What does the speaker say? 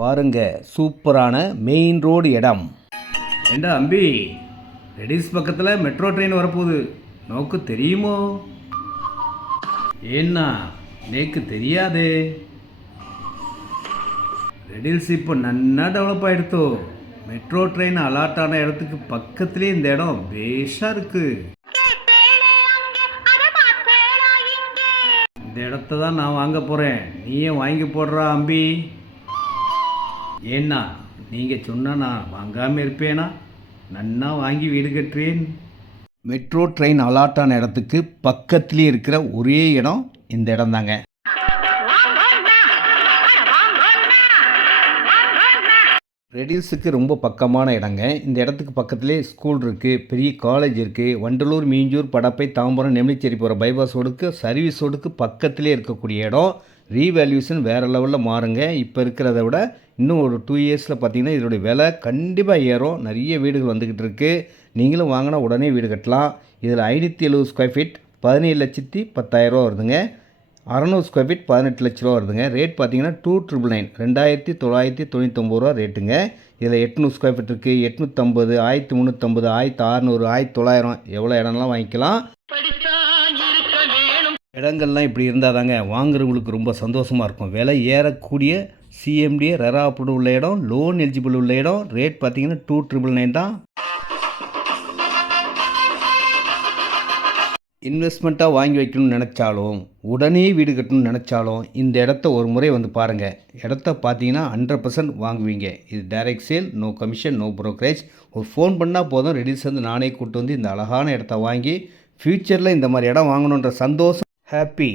பாருங்க, சூப்பரான main road இடம். ஏண்டா அம்பி, ரெடிஸ் பக்கத்தில் மெட்ரோ ட்ரெயின் வரப்போகுது, நோக்கு தெரியுமோ? ஏன்னா நேக்கு தெரியாதே. ரெடில்ஸ் இப்போ நன்னா டெவலப் ஆகிடுத்தோ. மெட்ரோ ட்ரெயின் அலாட் ஆன இடத்துக்கு பக்கத்துலேயே இந்த இடம் பேஷாக இருக்கு. இந்த இடத்த தான் நான் வாங்க போகிறேன், நீயே வாங்கி போடுறா அம்பி. ஏன்னா நீங்கள் சொன்னால் நான் வாங்காமல் இருப்பேனா? நன்னா வாங்கி வீடு கட்டுறேன். மெட்ரோ ட்ரெயின் அலாட்டான இடத்துக்கு பக்கத்துலேயே இருக்கிற ஒரே இடம் இந்த இடம் தாங்க. ரெடில்ஸுக்கு ரொம்ப பக்கமான இடங்க. இந்த இடத்துக்கு பக்கத்துலேயே ஸ்கூல் இருக்குது, பெரிய காலேஜ் இருக்குது. வண்டலூர், மீஞ்சூர், படப்பை, தாம்பரம், நெமிலிச்சேரி போகிற பைபாஸ் ரோடுக்கு, சர்வீஸ் ரோடுக்கு பக்கத்துலேயே இருக்கக்கூடிய இடம். ரீவேல்யூஷன் வேறு லெவலில் மாறுங்க. இப்போ இருக்கிறத விட இன்னும் ஒரு 2 இயர்ஸில் பார்த்தீங்கன்னா இதோடைய விலை கண்டிப்பாக ஏறும். நிறைய வீடுகள் வந்துக்கிட்டு இருக்குது. நீங்களும் வாங்கினா உடனே வீடு கட்டலாம். இதில் 570 ஸ்கொயர் ஃபீட் 17,10,000 வருதுங்க. 600 ஸ்கொயர் ஃபீட் 18 லட்ச ரூபா வருதுங்க. ரேட் பார்த்தீங்கன்னா 2,999 2,999 ரேட்டுங்க. இதில் 800 ஸ்கொயர் ஃபீட் இருக்குது, 850, 1,350, 1,600, 1,900 எவ்வளோ இடம்லாம் வாங்கிக்கலாம். இடங்கள்லாம் இப்படி இருந்தால் தாங்க வாங்குறவங்களுக்கு ரொம்ப சந்தோஷமாக இருக்கும். விலை ஏறக்கூடிய சிஎம்டிஏ ரெரா அப்ரூவ் உள்ள இடம், லோன் எலிஜிபிள் உள்ள இடம். ரேட் பார்த்தீங்கன்னா 2,999 தான். இன்வெஸ்ட்மெண்ட்டாக வாங்கி வைக்கணும்னு நினச்சாலும், உடனே வீடு கட்டணும்னு நினச்சாலும் இந்த இடத்த ஒரு முறை வந்து பாருங்கள். இடத்த பார்த்தீங்கன்னா 100% வாங்குவீங்க. இது direct sale, no commission, no brokerage. ஒரு ஃபோன் பண்ணால் போதும், ரெடில்ஸ் வந்து நானே கூப்பிட்டு வந்து இந்த அழகான இடத்த வாங்கி ஃப்யூச்சரில் இந்த மாதிரி இடம் வாங்கணுன்ற சந்தோஷம், ஹாப்பி.